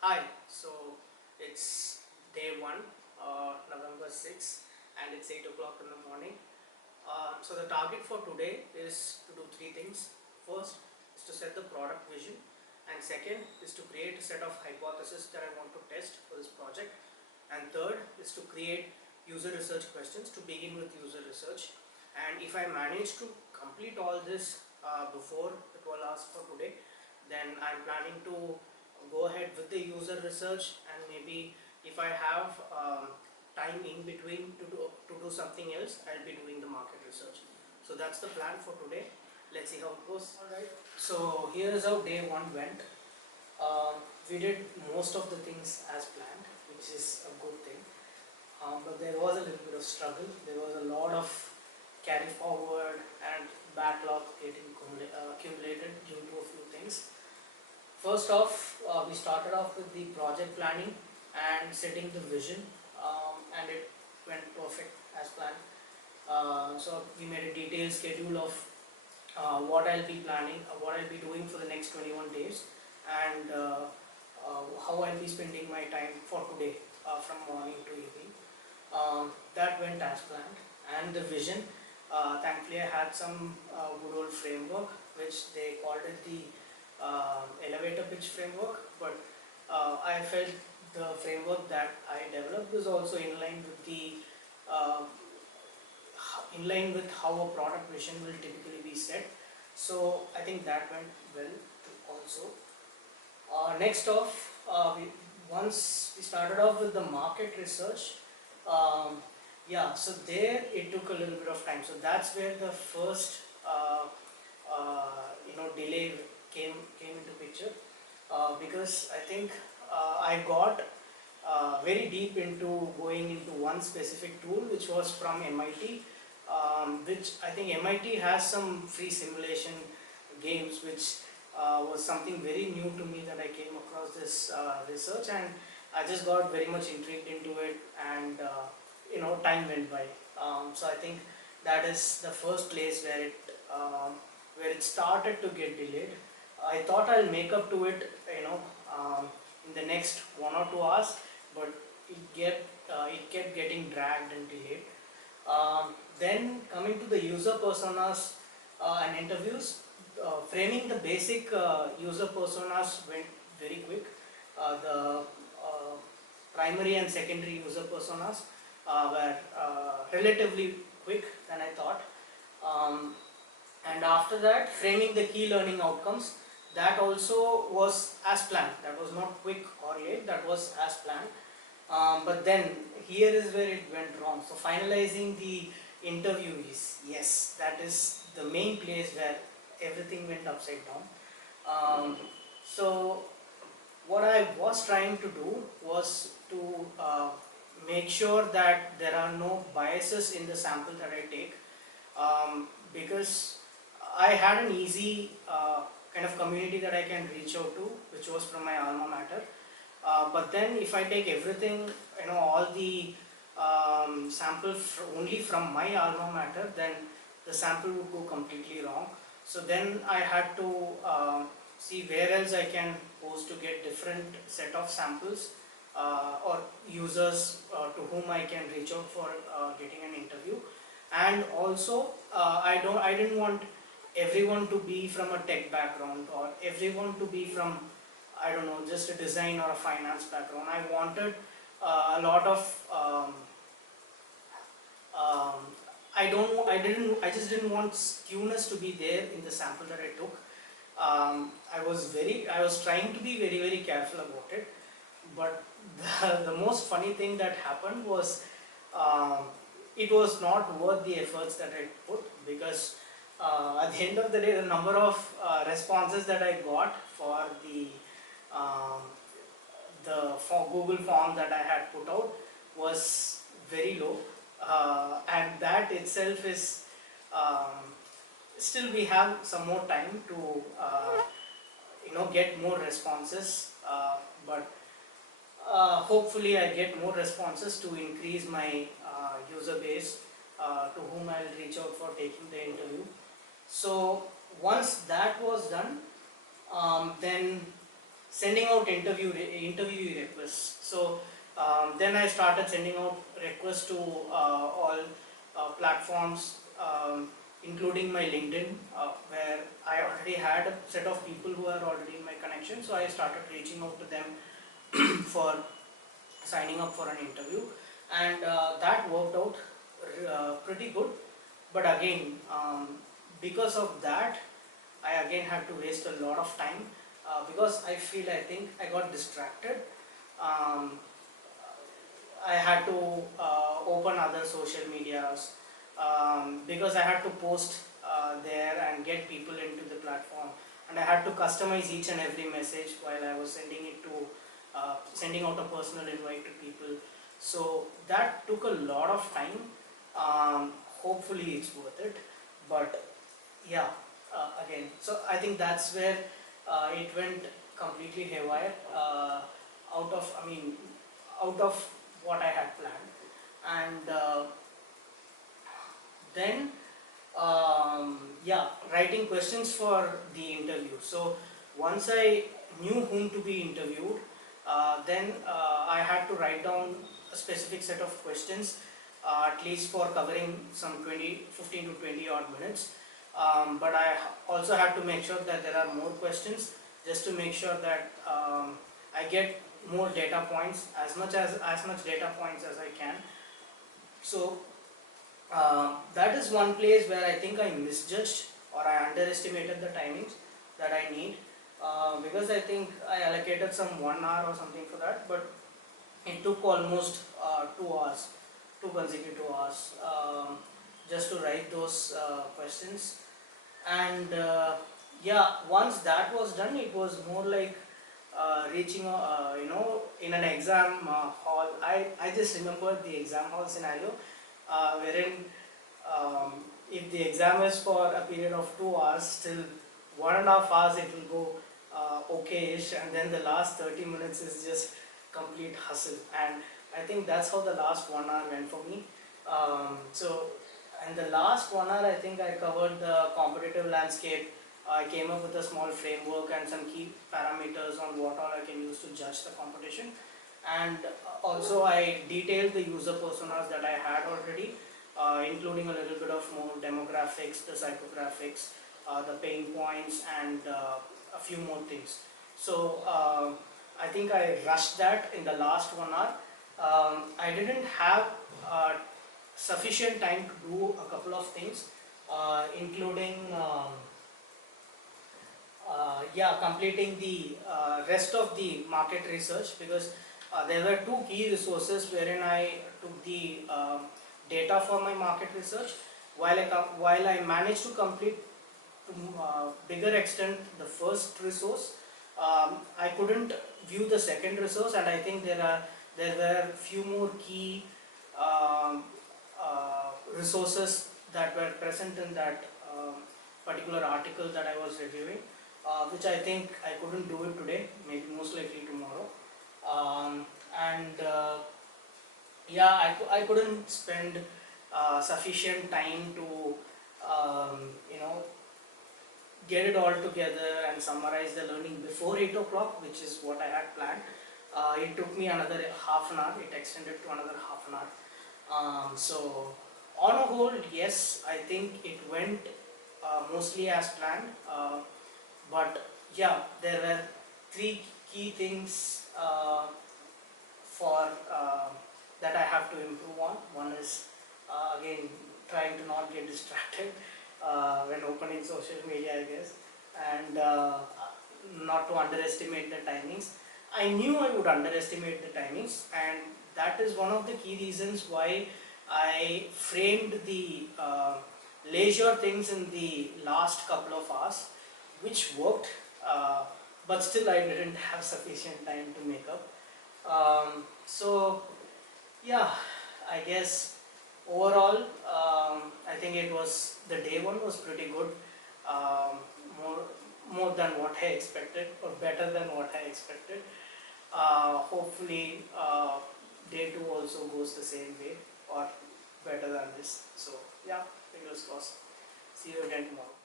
Hi, so it's day 1, November 6th, and it's 8 o'clock in the morning. So the target for today is to do three things. First is to set the product vision, and second is to create a set of hypotheses that I want to test for this project, and third is to create user research questions to begin with user research. And if I manage to complete all this before the 12 hours for today, then I'm planning to go ahead with the user research, and maybe if I have time in between to do something else, I'll be doing the market research. So that's the plan for today. Let's see how it goes. Alright, so here's how day 1 went. We did most of the things as planned, which is a good thing. But there was a little bit of struggle. There was a lot of carry forward and backlog getting accumulated due to a few things. First off, we started off with the project planning and setting the vision, and it went perfect as planned. So we made a detailed schedule of what I'll be planning, what I'll be doing for the next 21 days, and how I'll be spending my time for today from morning to evening. That went as planned. And the vision, thankfully I had some good old framework, which they called it the elevator pitch framework, but I felt the framework that I developed was also uh, in line with how a product vision will typically be set. So I think that went well also. Next off, once we started off with the market research, um, yeah, so there it took a little bit of time. So that's where the first delay came into picture, because I think I got very deep into going into one specific tool, which was from MIT, which I think MIT has some free simulation games, which was something very new to me that I came across this research, and I just got very much intrigued into it, and time went by. So I think that is the first place where it started to get delayed. I thought I'll make up to it, in the next 1 or 2 hours, but it kept getting dragged and delayed. Then coming to the user personas and interviews, framing the basic user personas went very quick. The primary and secondary user personas were relatively quick than I thought. And after that, framing the key learning outcomes, that also was as planned. That was not quick or late, that was as planned. But then here is where it went wrong. So finalizing the interviewees, yes, that is the main place where everything went upside down. So what I was trying to do was to make sure that there are no biases in the sample that I take, because I had an easy kind of community that I can reach out to, which was from my alma mater. But then if I take everything, all the sample only from my alma mater, then the sample would go completely wrong. So then I had to see where else I can post to get different set of samples or users to whom I can reach out for getting an interview. And also I didn't want everyone to be from a tech background, or everyone to be from, I don't know, just a design or a finance background. I wanted a lot of I just didn't want skewness to be there in the sample that I took. I was trying to be very, very careful about it, but the most funny thing that happened was it was not worth the efforts that I put, because at the end of the day, the number of responses that I got for um, for Google form that I had put out was very low, and that itself is still we have some more time to get more responses, but hopefully I get more responses to increase my user base to whom I'll reach out for taking the interview. So once that was done, then sending out interview requests. So then I started sending out requests to all platforms, including my LinkedIn, where I already had a set of people who are already in my connection. So I started reaching out to them for signing up for an interview, and that worked out pretty good. But again, because of that, I again had to waste a lot of time, because I think I got distracted. um, I had to open other social medias, because I had to post there and get people into the platform, and I had to customize each and every message while I was sending out a personal invite to people. So that took a lot of time. Hopefully it's worth it, but yeah, again, so I think that's where it went completely haywire, out of, I mean, out of what I had planned. And then yeah, writing questions for the interview. So once I knew whom to be interviewed, then I had to write down a specific set of questions, at least for covering some 15 to 20 odd minutes. But I also had to make sure that there are more questions, just to make sure that I get more data points, as much data points as I can. So that is one place where I think I misjudged, or I underestimated the timings that I need, because I think I allocated some 1 hour or something for that, but it took almost 2 hours, 2 consecutive hours, just to write those questions. And yeah, once that was done, it was more like reaching in an exam hall. I just remember the exam hall scenario, wherein if the exam is for a period of 2 hours, still 1.5 hours it will go okay-ish, and then the last 30 minutes is just complete hustle. And I think that's how the last 1 hour went for me. So, and the last 1 hour, I think I covered the competitive landscape. I came up with a small framework and some key parameters on what all I can use to judge the competition. And also I detailed the user personas that I had already, including a little bit of more demographics, the psychographics, the pain points, and a few more things. So I think I rushed that in the last 1 hour. I didn't have sufficient time to do a couple of things, including yeah, completing the rest of the market research, because there were two key resources wherein I took the data for my market research. While I managed to complete to bigger extent the first resource, I couldn't view the second resource, and I think there were few more key um, resources that were present in that particular article that I was reviewing, which I think I couldn't do it today, maybe most likely tomorrow. And yeah, I couldn't spend sufficient time to get it all together and summarize the learning before 8 o'clock, which is what I had planned. It took me another half an hour, it extended to another half an hour. So on a whole, yes, I think it went mostly as planned, but yeah, there were three key things for that I have to improve on. One is again, trying to not get distracted when opening social media, I guess, and not to underestimate the timings. I knew I would underestimate the timings, and that is one of the key reasons why I framed the leisure things in the last couple of hours, which worked, but still I didn't have sufficient time to make up. So yeah, I guess overall, I think it was, the day one was pretty good, um, more more than what I expected, or better than what I expected. Hopefully, day two also goes the same way or better than this. So yeah, fingers crossed. See you again tomorrow.